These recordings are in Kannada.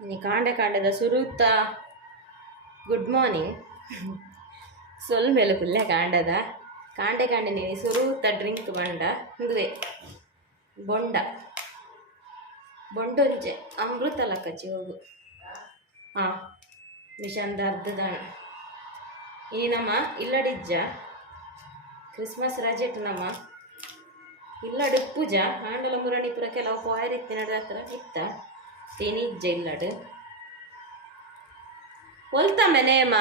ನೀ ಕಾಂಡೆ ಕಾಂಡೆದ ಸುರುತ್ತ ಗುಡ್ ಮಾರ್ನಿಂಗ್ ಸೊಲ್ ಮೇಲೆ ಪುಲ್ಲೆ ಕಾಂಡದ ಕಾಂಡೆ ಕಾಂಡೆ ನೀನು ಸುರುತ್ತ ಡ್ರಿಂಕ್ ಬಂಡ ಮುಂದುವೆ ಬೊಂಡ ಬೊಂಡೊಂಜೆ ಅಮೃತ ಲಕ್ಕಚ್ಚಿ ಹೋಗು ಹಾಂ ಮಿಷನ್ದ ಅರ್ಧದಾಣ ಈ ನಮ್ಮ ಇಲ್ಲಡಿಜ್ಜ ಕ್ರಿಸ್ಮಸ್ ರಜೆಟ್ ನಮ್ಮ ಇಲ್ಲಡು ಪೂಜ ಆಂಡಲ ಮುರಣಿಪುರ ಕೆಲವು ಪಾಯರಿತ್ತಿ ನಡ ಹತ್ರ ಇತ್ತ ತೇನಿಜ್ಜ ಇಲ್ಲಡು ಒಲ್ತಮ್ಮೆ ನೇಮ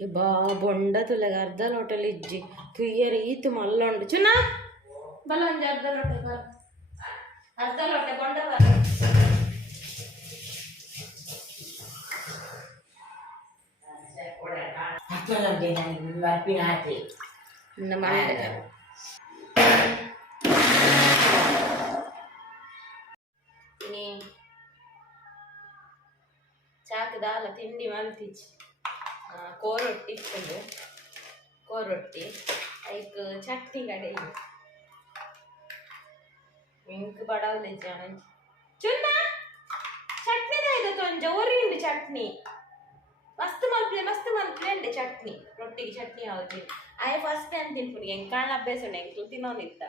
ಬಾ ಬೊಂಡ ತುಲೆಗ ಅರ್ಧ ಲೋಟಲ್ ಇಜ್ಜಿ ತುಯ್ಯರ ಈತು ಮಲ್ಲೊಂಡು ಚುನ ಬಲ್ಲೊಂಜಿ ಅರ್ಧ ಲೋಟ ಬರ ಅರ್ಧ ಲೋಟ ಬೊಂಡ ಬರ ನೀ ಚಾಕ್ ದಾಲ ತಿಂಡಿ ಮಲ್ತಿಚ್ಚಿ ಕೋರೊಟ್ಟಿ ಇಟ್ಕೊಂಡು ಕೋರೊಟ್ಟಿ ಐಕ್ ಚಟ್ನಿ ಕಡೆ ಇಂಕ್ ಬಡವಲೆ ಜನ ಚುನ್ನ ಚಟ್ನಿದ ಇದು ತೊಂಜ ಒರಿಂಡು ಚಟ್ನಿ ಮಸ್ತ್ ಮಲ್ಪ್ಲೆ ಉಂಡೆ ಚಟ್ನಿ ರೊಟ್ಟಿಗೆ ಚಟ್ನಿ ಯಾವ್ದು ಆಯ್ ಫಸ್ಟ್ ಟೈಮ್ ತಿನ್ಪುನಿ ಹೆಂಗೆ ಕಾಣ ಅಭ್ಯಾಸ ಉಂಡೆ ಹೆಂಗೆ ತಿನ್ನೋನಿತ್ತ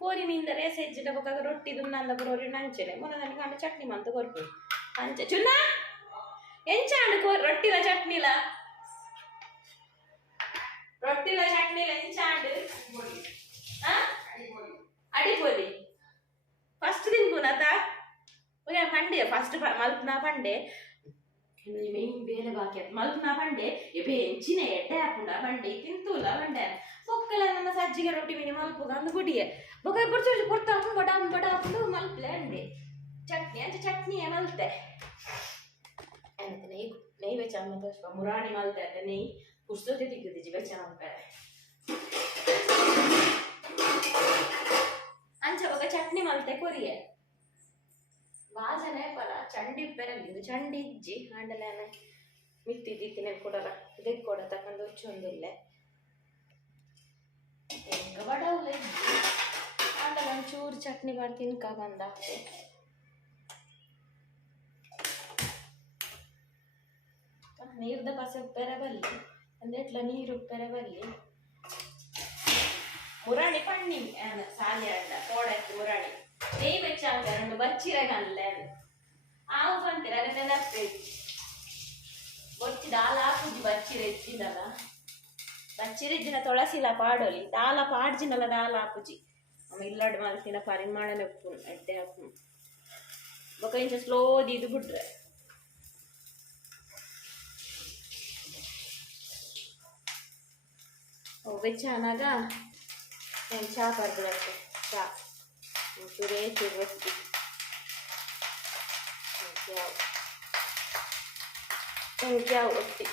ಕೋರಿ ಮೀಂದ ರೇಸ ಹೆಚ್ಚಿಟ ಬೇಕಾಗ ರೊಟ್ಟಿ ದುನ್ನಂದ ಬರೋರಿ ನಂಚನೆ ಮೊನ್ನೆ ನನಗೆ ಕಾಂಡ ಚಟ್ನಿ ಮಂತ ಕೊಡ್ತೀನಿ ಅಂಚೆ ಚುನ್ನ ಎಂಚಾಂಡು ರೊಟ್ಟಿಲ ಚಟ್ನಿಲ ರೊಟ್ಟಿಲ ಚಟ್ನಿಲ ಎಂಚಾಂಡು ಅಡಿಪೊಲಿ ಫಸ್ಟ್ ತಿನ್ಪುನತ ಪಂಡೆ ಫಸ್ಟ್ ಮಲ್ಪನ ಪಂಡೆ ಮೇನ್ ಬೇರೆ ಬಾಕಿ ಮಲ್ಪನ ಪಂಡೆ ಎಬೆ ಎಂಚಿನ ಎಡ್ಡೆ ಹಾಪುಂಡ ಪಂಡೆ ತಿಂತೂಲ ಪಂಡೆ ಸೊಕ್ಕಲ ನನ್ನ ಸಜ್ಜಿಗೆ ರೊಟ್ಟಿ ಮೀನಿ ಮಲ್ಪುಗ ಅಂದು ಗುಡಿಯೆ ಬೊಕ ಬರ್ಚು ಕೊಡ್ತಾ ಬಡ ಹಾಕೊಂಡು ಮಲ್ಪಲೆ ಅಂಡೆ ಚಟ್ನಿ ಅಂಚೆ ಚಟ್ನಿಯೇ ಮಲ್ತೆ ನೆಯ್ ಬೆಚ್ಚ ಮುರಾಣಿ ಮಲ್ತೆ ಅಂತ ನೆಯ್ ಪುಸ್ತಕ ತಿಕ್ಕುದಿಜ್ಜಿ ಬೆಚ್ಚ ಮಲ್ಪೆ ಅಂಚ ಬೊಕ ಚಟ್ನಿ ಮಲ್ತೆ ಕೊರಿಯೆ ವಾಸನೆ ಪರ ಚಂಡಿ ಉಪ್ಪೆರಲ್ಲಿ ಚಂಡಿ ಇಜ್ಜಿ ಆಂಡಲೇನೆ ಮಿತ್ತಿ ತಿತ್ತಿನ ಕೊಡಲ್ಲ ಇದಕ್ಕೆ ಕೊಡ ತಕೊಂಡು ಹುಚ್ಚೊಂದಿಲ್ಲೆ ಹೆಂಗ ಬಡವಲ್ಲ ಇಜ್ಜಿ ಆಂಡಲ ಒಂಚೂರು ಚಟ್ನಿ ಮಾಡಿ ತಿನ್ಕ ಬಂದ ನೀರ್ದ ಪಸೆ ಉಪ್ಪೆರೆ ಬಲ್ಲಿ ಒಂದೆಟ್ಲ ನೀರು ಉಪ್ಪೆರೆ ಬಲ್ಲಿ ಮುರಾಣಿ ಪಣ್ಣಿ ಸಾಲಿ ಅಂಡ ತೋಡಕ್ಕೆ ಮುರಾಣಿ ನೆಯ್ ಬೆಚ್ಚ రెండు బచ్చిరగన్లే ఆవు పంతిర నెనప్పే బొచ్చి దాలా పుజ్జి బచ్చిరెజ్జినల బచ్చిరెజ్జిన ತುಳಸಿಲ ಪಾಡೋಲಿ ದಾಲ ಪಾಡ್ಜಿನಲ ದಾಲ ಪುಜಿ ನಮ್ಮ ಇಲ್ಲಡ್ ಮಲ್ತಿನ ಪರಿಮಾಣನೆ ಉಪ್ಪು ಎಡ್ಡೆ ಉಪ್ಪು ಬೊಕ ಇಂಚ ಸ್ಲೋ ಇದು ಬಿಡ್ರೆ ಓ ಬೆಚ್ಚನಾಗ నేను ಚಾ ಪರ್ಬಿಡಕ್ಕೆ ಚಾ ಚೂರೇ ಚೂರೊಟ್ಟಿ ಎಂಕ್ಯಾವ ಒಟ್ಟಿ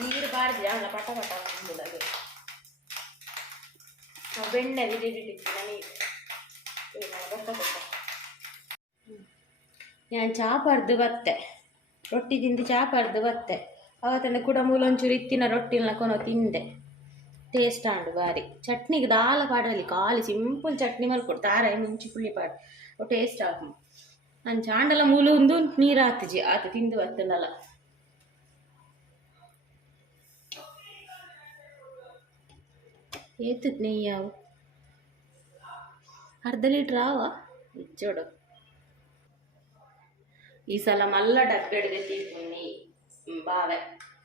ನೀರು ಬಾರ್ದಿ ಅವಳ ಪಟ ಪಟ ಹಾಕಿದ್ದಗೆ ನಾವು ಬೆಣ್ಣೆ ಬಿಡಿಟ್ಟಿದ್ದಿಲ್ಲ ನೀರು ನಾನು ಚಾ ಪರ್ದು ಬತ್ತೆ ರೊಟ್ಟಿ ತಿಂದು ಚಾ ಪರ್ದು ಬತ್ತೆ ಅವತ್ತಂದ್ರೆ ಕೂಡ ಮೂಲೊಂಚೂರು ಇತ್ತಿನ ರೊಟ್ಟಿನ ಕೊನೋ ತಿಂದೆ ಟೇಸ್ಟ್ ಆಂಡು ಬಾರಿ ಚಟ್ನಿಗೆ ದಾಲ ಪಾಡಲಿ ಖಾಲಿ ಸಿಂಪಲ್ ಚಟ್ನಿ ಮಲ್ಕೊಡು ತಾರ ಮುಂಚಿ ಪುಳ್ಳಿ ಪಾಡು ಟೇಸ್ಟ್ ಆಗಿ ಅಂಚ ಆಂಡಲ ಮೂಲು ಒಂದು ನೀರು ಹಾತಿಜಿ ಆತ ತಿಂದು ಬತ್ತನಲ್ಲ ಏತು ನೆಯ್ಯಾವು ಅರ್ಧ ಲೀಟ್ರ್ ಆವ ಇಚ್ಚೋಡು ಈ ಸಲ ಮಲ್ಲ ಡಬ್ಬೆಡ್ದೆ ತೀರ್ಪುನ್ನಿ ಬಾವೆ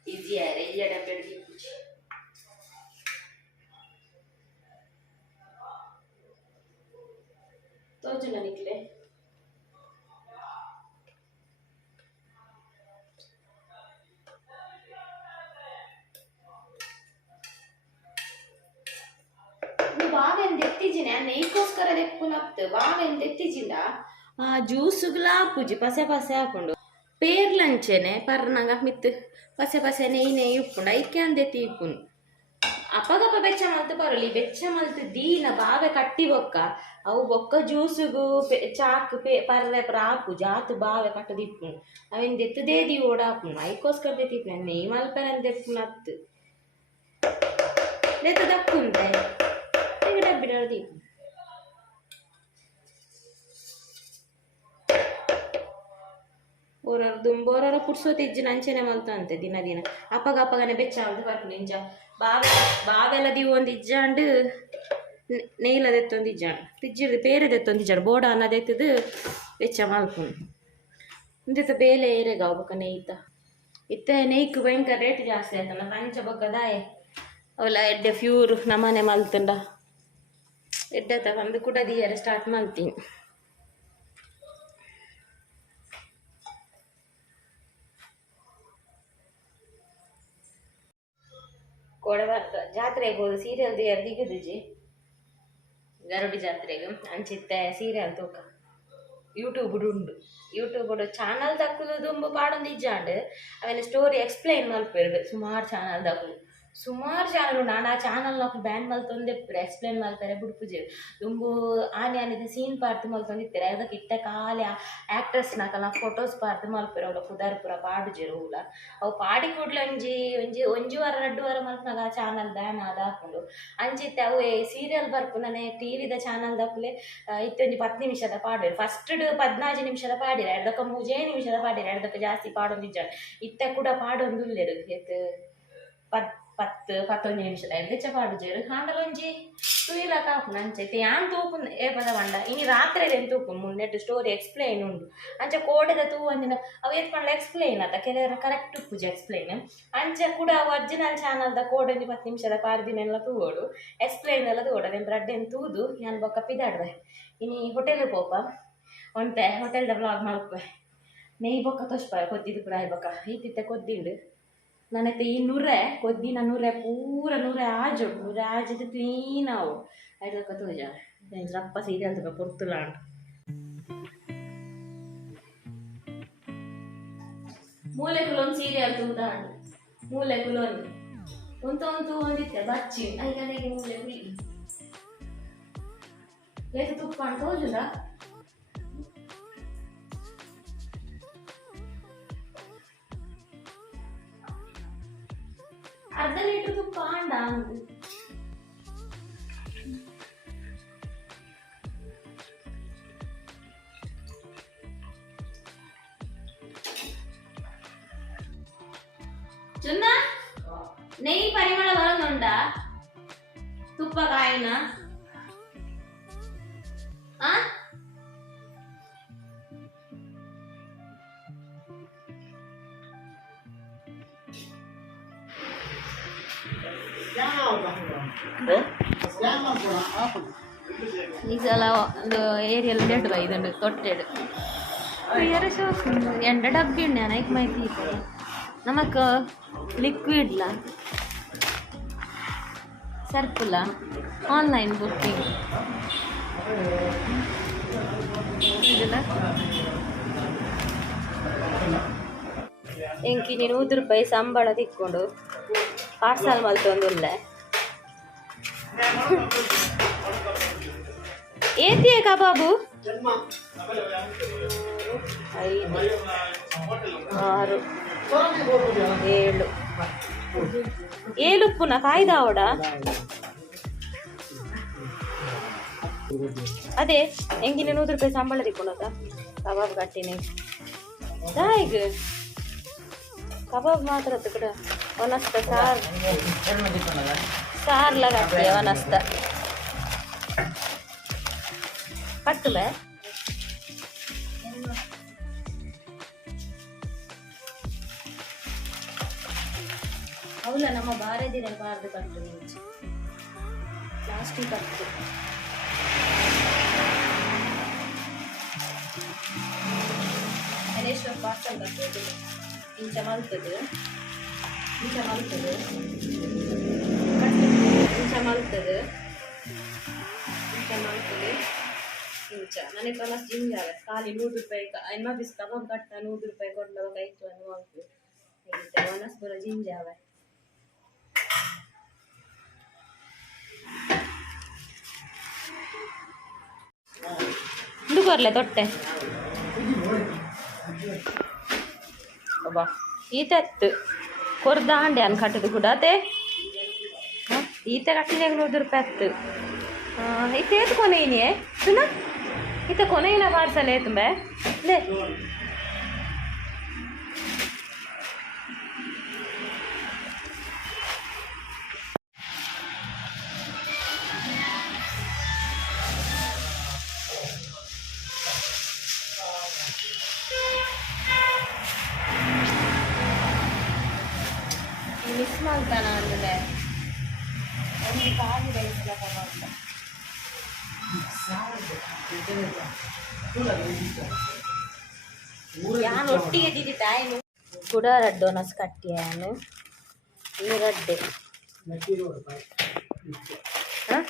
ಈಜಿಯಾರೆ ಈ ಡಬ್ಬೆಡ್ ತೀರ್ಪುಜಿ ತೋಜುನ ನಿಕ್ಲೆ ಬಾವೆಂದು ಎತ್ತಿಜಿನ ನೆಯ್ಕೋಸ್ಕರ ದೆಪ್ಪುನತ್ತು ಬಾವೆಂದು ಎತ್ತಿಜಿಂದ ಜ್ಯೂಸುಗಳ ಪೂಜಿ ಪಸೆ ಪಸೆ ಹಾಕೊಂಡು ಪೇರ್ಲಂಚೆನೆ ಪರ್ನಂಗ ಮಿತ್ತು ಪಸೆ ಪಸೆ ನೆಯ್ ಉಪ್ಪುಂಡು ಐಕೆ ಅಂದೆ ತೀಪುನು ಅಪ್ಪಗಪ್ಪ ಬೆಚ್ಚ ಮಲ್ತು ಬರಲಿ ಬೆಚ್ಚ ಮಲ್ತು ದೀನ ಬಾವೆ ಕಟ್ಟಿ ಬೊಕ್ಕ ಅವು ಬೊಕ್ಕ ಜ್ಯೂಸುಗು ಚಾಕ್ ಪರ್ರೆ ಪ್ರಾಪು ಜಾತು ಬಾವೆ ಕಟ್ಟು ದಿಪ್ಪು ಅವಿನ ದೆತ್ತದೇ ದಿ ಓಡಾಪು ಐಕೋಸ್ಕರ ದೆತ್ತಿಪ್ಪು ನೆಯ್ ಮಲ್ಪನ ದೆಪ್ಪು ನತ್ತು ದೆತ್ತು ದಕ್ಕುಂತೆ ಈಗ ಡಬ್ಬಿಡ ದೀಪು ಬೋರರ ಪುಡ್ಸೋತಿ ಇಜ್ಜಿ ನಂಚೆನೆ ಮಲ್ತಂತೆ ದಿನ ದಿನ ಅಪ್ಪಗಪ್ಪಗನೆ ಬೆಚ್ಚ ಮಲ್ತು ಬರ್ಪು ನಿಂಜ ಬಾವೆಲ್ಲ ದೀವು ಒಂದು ಇಜ್ಜಾಂಡು ನೇಯ್ಲ ದೆತ್ತೊಂದು ಇಜ್ಜಾಂಡು ತಿಜ್ಜಿಡ್ದು ಬೇರೆ ದೆತ್ತೊಂದು ಇಜ್ಜಾಂಡು ಬೋಡ ಅನ್ನದೆತ್ತದು ಬೆಚ್ಚ ಮಲ್ಪುಂಡು ಇಂತ ಬೇಲೆ ಏರೆಗ ಬೊಕ್ಕ ನೇಯ್ತ ಇತ್ತೆ ನೇಯ್ಕು ಭಯಂಕರ ರೇಟ್ ಜಾಸ್ತಿ ಆಯ್ತಲ್ಲ ಪಂಚ ಬೊಕ್ಕದಾಯೆ ಅವಲ್ಲ ಎಡ್ಡೆ ಫ್ಯೂರ್ ನಮ್ಮನೆ ಮಲ್ತಂಡ ಎಡ್ಡೆತ ಒಂದು ಕೂಡ ದಿಯರ ಸ್ಟಾರ್ಟ್ ಮಲ್ತೀನಿ ಕೊಡವ ಜಾತ್ರೆಗೆ ಹೋದ ಸೀರಿಯಲ್ ದಿಯರ್ ದಿಗುದುಜಿ ಗರುಡಿ ಜಾತ್ರೆಗೆ ಅಂಚಿತ್ತೆ ಸೀರಿಯಲ್ ತೂಕ ಯೂಟ್ಯೂಬ್ ಉಂಡು ಯೂಟ್ಯೂಬ್ ಚಾನಲ್ ದಕ್ಕುಲು ದುಂಬು ಪಾಡೊಂದು ಇಜ್ಜಾಂಡು ಅವನ ಸ್ಟೋರಿ ಎಕ್ಸ್ಪ್ಲೈನ್ ಮಲ್ಪೇರು ಸುಮಾರು ಚಾನಲ್ ದಕ್ಕುಲು ಸುಮಾರು ಚಾನಲ್ ಉಂಡು ನಾನು ಆ ಚಾನಲ್ ನಾವು ಬ್ಯಾನ್ ಮಲ್ತೊಂದು ಎಕ್ಸ್ಪ್ಲೈನ್ ಮಾಡ್ತಾರೆ ಬುಡ್ಪುಜಿ ದುಂಬು ಆನೆ ಆನಿದ ಸೀನ್ ಪಾರ್ದು ಮಲ್ತೊಂದಿತ್ತಾರೆ ಅದಕ್ಕೆ ಇಟ್ಟ ಖಾಲಿ ಆ್ಯಕ್ಟರ್ಸ್ ನಾಕಲ್ಲ ಫೋಟೋಸ್ ಪಾರ್ದು ಮಲ್ಪೇರು ಅವಳ ಕುದಾರ್ ಪೂರ ಪಾಡುಜೇರು ಹೂಲ ಅವು ಪಾಡಿ ಕೂಡ್ಲೆ ಒಂಜಿ ವಾರ 2 ವಾರ ಮಲ್ಪನಾಗ ಆ ಚಾನಲ್ ಬ್ಯಾನ್ ಆದ ಹಾಕೊಂಡು ಅಂಚಿತ್ತೆ ಅವು ಸೀರಿಯಲ್ ಬರ್ಪು ನಾನೇ ಟಿವಿದ ಚಾನಲ್ ದಕ್ಕಲೆ ಇತ್ತೊಂದು 10 ನಿಮಿಷದ ಪಾಡಿರು ಫಸ್ಟ್ 14 ನಿಮಿಷದ ಪಾಡಿರ ಎರಡಕ್ಕ 3 ನಿಮಿಷದ ಪಾಡಿರ ಎರಡಕ್ಕೆ ಜಾಸ್ತಿ ಪಾಡೊಂದಿಜ್ಜ ಇತ್ತ ಕೂಡ ಪಾಡೊಂದು ಉಲ್ಲೆರು ಎತ್ 10-11 ನಿಮಿಷದ ಎಡ್ಡೆಚ್ಚ ಪಾಡುಜೇರು ಹಾಂಡಲೊಂಜಿ ತುಯಿಲ ಕಾಪು ನಂಚೈತೆ ಯಾನ್ ತೂಪು ಏ ಪದ ಬಂಡ ಇನಿ ರಾತ್ರಿ ಏನು ತೂಪು ಮುನ್ನೆಟ್ಟು ಸ್ಟೋರಿ ಎಕ್ಸ್ಪ್ಲೈನ್ ಉಂಡು ಅಂಚೆ ಕೋಡೆದ ತೂ ಒಂದಿನ ಅವು ಎತ್ಕೊಂಡ್ಲ ಎಕ್ಸ್ಪ್ಲೈನ್ ಆತ ಕೆಲವರು ಕರೆಕ್ಟ್ ಪೂಜೆ ಎಕ್ಸ್ಪ್ಲೈನ್ ಅಂಚೆ ಕೂಡ ಒರಿಜಿನಲ್ ಚಾನಲ್ದ ಕೋಡೊಂದು 10 ನಿಮಿಷದ ಪಾರ್ದಿನೆಲ್ಲ ತೂಗೋಡು ಎಕ್ಸ್ಪ್ಲೈನ್ ಎಲ್ಲ ತೂಗೋಡು ಅದೇನು ಬ್ರೆಡ್ ಏನು ತೂದು ನಾನು ಬೊಕ್ಕ ಪಿದಾಡ್ವೆ ಇನಿ ಹೋಟೆಲ್ ಪೋಪ ಒಂತೆ ಹೋಟೆಲ್ದ ವ್ಲಾಗ್ ಮಲ್ಪೆ ನೆಯ್ ಬೊಕ್ಕ ತೋಷ್ಪ ಕೊದ್ದಿದ್ದು ಪುರ ಬೊಕ್ಕ ಈತಿತ್ತೆ ಕೊದ್ದಿಂಡು ನನ್ನತ್ತೆ ಈ ನೂರೆ ಕೊದ್ದಿನ ನೂರೆ ಪೂರ ನೂರೆ ಆಜದು ಕ್ಲೀನ್ ಆವು ಐದಕ್ಕ ತೋಜ ರಪ್ಪ ಸೀರಿಯಲ್ ತಗ ಪೊರ್ತುಲಾಂಡು ಮೂಲೆಕುಲೊಂದು ಸೀರಿಯಲ್ ತೂದಾಂಡು ಮೂಲೆಕುಲೊಂದು ಒಂದಿತ್ತೆ ಬಚ್ಚಿ ಐಗನೆಗೆ ಮೂಲೆ ಕುಲಿ ಏತು ತುಪ್ಪ ಅಂತ ತೋಜುದ ಅರ್ಧ ಲೀಟರ್ ತುಪ್ಪ ಅಂಡ ಅಂದು ಚುನ್ನ ನೆಯ್ ಪರಿಮಳ ಬರೋದುಂಡ ತುಪ್ಪ ಕಾಯಿನ ಈ ಸಲ ಒಂದು ಏರಿಯಲ್ ನೆಡ್ ಇದೊಂದು ತೊಟ್ಟೆಡು ಎಂಡ ಡಬ್ಬಿ ಉಂಡೆ ನೈಕ್ ಮೈತಿ ನಮಕ್ ಲಿಕ್ವಿಡ್ಲ ಸರ್ಪುಲ ಆನ್ಲೈನ್ ಬುಕ್ಕಿಂಗ್ ಇದಲ್ಲ ಎಂಕಿ ನೀನು 100 ರೂಪಾಯಿ ಸಂಬಳ ತಿಕ್ಕೊಂಡು ಪಾರ್ಸಲ್ ಮಲ್ತೊಂದುಲ್ಲೆ ಏತಿಯೇ ಕಬಾಬು 5 6 7 ಉಪ್ಪುನ ಕಾಯ್ದಾವಡ ಅದೇ ಎಂಗಿನ 100 ರೂಪಾಯಿ ಸಂಬಳ ತಿಕ್ಕೊಂಡದ ಕಬಾಬ್ ಕಟ್ಟಿನಿ ಈಗ ಕಬಾಬ್ ಮಾತ್ರ ಕೂಡ ವನಸ್ತ ಸಾರ್ಲ ಕಟ್ಟಿ ವನಸ್ತ ಕಟ್ಟುವೆ ಅವಲ್ಲ ನಮ್ಮ ಬಾರೆ ದಿನ ಬಾರ್ದು ಕಟ್ಟು ನಿಂಚು ಪ್ಲಾಸ್ಟಿಕ್ ಕಟ್ಟು ಮನೇಶ್ವರ ಪಾರ್ಸಲ್ ಕಟ್ಟೋದು ಇಂಚ ಮಲ್ತದು ಇಂಚ ಮಲ್ತದು ಇಂಚ ನನಗೆ ಕಲಸ್ ಜಿಂಜ ಆಗ ಖಾಲಿ 100 ರೂಪಾಯಿ ಎಮ್ಮ ಬಿಸ್ ಕಬಾಬ್ ಕಟ್ಟ 100 ರೂಪಾಯಿ ಕೊಡ್ಲವ ಕೈತು ಅನ್ನುವಂತು ವನಸ್ಪುರ ಜಿಂಜ ಆಗ ಬರ್ಲೆ ತೊಟ್ಟೆ ಈತ ಎತ್ತು ಕೊರ್ದ ಹಂಡೆ ಅನ್ ಕಟ್ಟದು ಕೂಡ ಅದೇ ಈತ ಕಟ್ಟಿನಾಗ 100 ರೂಪಾಯಿ ಎತ್ತು ಈತ ಏತು ಕೊನೆಯೇ ಸುನ ಈತ ಕೊನೆಯಿನ ಪಾರ್ಸಲ್ ಏತುಂಬೆ ಲೇ ಮಿಸ್ ಮಾಡ್ತಾನ ಅಂದರೆ ಒಂದು ಕಾಲು ಬೆಳೆಸ್ಲಕ್ಕ ಯಾನು ಒಟ್ಟಿಗೆ ದಿದ್ದಿತ್ತ ಏನು ಕೂಡ ರಡ್ಡೋನಸ್ ಕಟ್ಟಿಯಾನು ಈ ರಡ್ಡೆ ಹಾಂ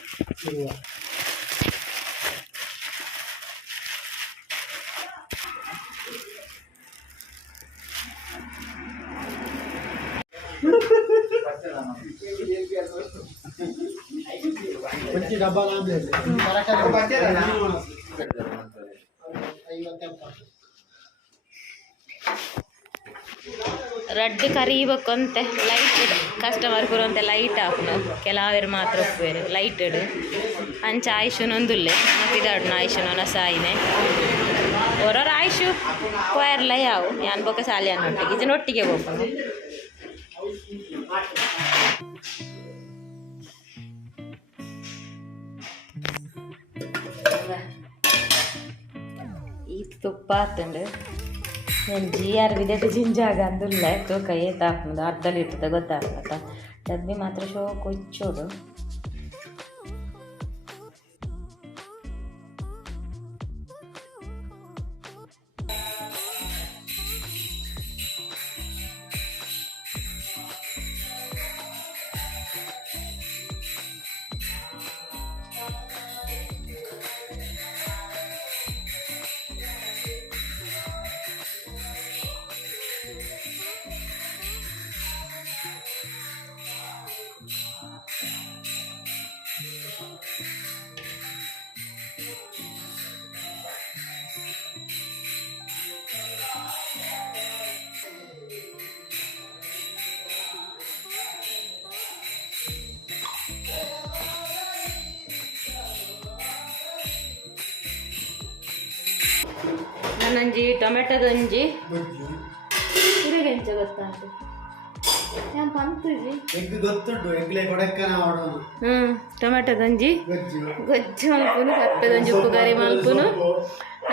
ರಡ್ಡು ಕರಿಬೇಕಂತೆ ಲೈಟ್ ಕಸ್ಟಮರ್ ಬರುವಂತೆ ಲೈಟ್ ಹಾಕ್ನು ಕೆಲವರು ಮಾತ್ರ ಒಪ್ಪುವೇರು ಲೈಟ್ ಇಡು ಅಂಚ ಆಯುಷನೊಂದುಲ್ಲೆ ಮತ್ತು ಇದಾಡು ಆಯುಷನ ಸಾಯಿನೆ ಓರೋರ ಆಯುಷು ಕೊಯರ್ಲ ಯಾವು ಯಾನ್ ಬೊಕ್ಕ ಸಾಲಿ ಅನ್ನೊಟ್ಟಿಗೆ ಇದನ್ನೊಟ್ಟಿಗೆ ಹೋಗ್ಬೋದು ಈ ತುಪ್ಪ ಆತಂಡು నేను GR విదేత జింజాగ అందులో తూక ఏతాకుంది అర్ధ లీటర్ ಗೊತ್ತಾಗ್ತದ ಡಬ್ಬಿ ಮಾತ್ರ ಶೋಕ್ ಇಚ್ಚೋಡು ನನ್ನಂಜಿ ಟೊಮೆಟೊದೊಂಜಿ ಇರಗೆಂಚ ಗೊತ್ತಾಂಟು ഞാൻ പന്തിജി എഗ് ಗೊತ್ತುಂಟು ಎಗ್ಲೆ ಕೊಡಕ್ಕನ ಆಡೋದು ಟೊಮೆಟೊದೊಂಜಿ ಗೊಜ್ಜು ಮಲ್ಪುನು ಕಪ್ಪೆದೊಂಜಿ ಉಪ್ಪು ಕರಿ ಮಲ್ಪುನು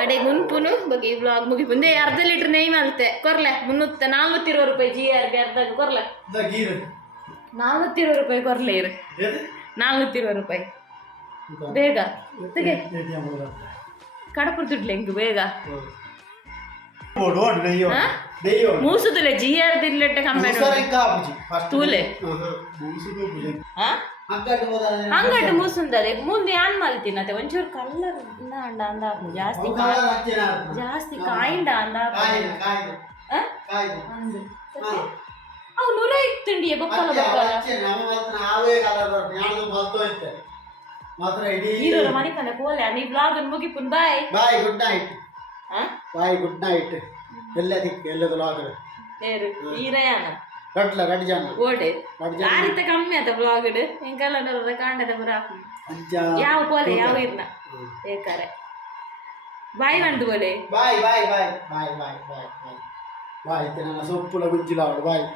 ಅಡೆ ಗುನ್ಪುನು ಬಗ್ಗೆ ಬ್ಲಾಗ್ ಮುಗಿಪುಂದೆ ಅರ್ಧ ಲೀಟರ್ ನೆಯ್ ಮಲ್ತೆ ಕೊರ್ಲೆ 420 ರೂಪಾಯಿ GR ಗೆ ಅರ್ಧ ಕೊರ್ಲೆ 420 ರೂಪಾಯಿ ಕೊರ್ಲೆ ಇರು 420 ರೂಪಾಯಿ ಬೇಗ ತೆಗೆ ಕಡಪುರ ದುಡ್ಲೆ ಹೆಂಗ್ ಬೇಗ ಮೂಸುದಿಲ್ಲ GR ದಿಲ್ಲಟ್ಟೆ ತೂಲೆ ಹಂಗಟ್ಟು ಮೂಸುಂದದೆ ಮುಂದೆ ಯಾನ್ ಮಲ್ತಿನತೆ ಒಂಚೂರು ಕಲ್ಲರ್ ಅಂಡ ಅಂದ ಜಾಸ್ತಿ ಕಾಯಿಂಡ ಅಂದ ಅವು ನುರ ಇತ್ತುಂಡಿಯ ಬೊಕ್ಕಲ ಬೊಕ್ಕಲ ಮಣಿಕನೆ ಕೋಲೆ ನೀ ಬ್ಲಾಗ್ ಮುಗಿಪುನ್ bye bye good night bye good night ಎಲ್ಲದಕ್ಕೆ ಎಲ್ಲದ ಬ್ಲಾಗ್ ಈರಯಾನ ರಡ್ಲ ರಡ್ಜಾನ ಓಡೆ ಆರಿತ ಕಮ್ಮಿ ಆತ ಬ್ಲಾಗ್ ಇಡು ಎಂಕಲ್ಲ ನರದ ಕಾಂಡದ ಬರ ಯಾವ ಕೋಲೆ ಯಾವ ಇರ್ನ ಏಕಾರೆ ಬಾಯ್ ನಂದು ಬೋಲೆ ಬಾಯ್ ಬಾಯ್ ಬಾಯ್ ಬಾಯ್ ಬಾಯ್ ಬಾಯ್ ಬಾಯ್ ಬಾಯ್ ನನ್ನ ಸೊಪ್ಪುಲ ಗುಜ್ಜಿಲ ಬಾಯ್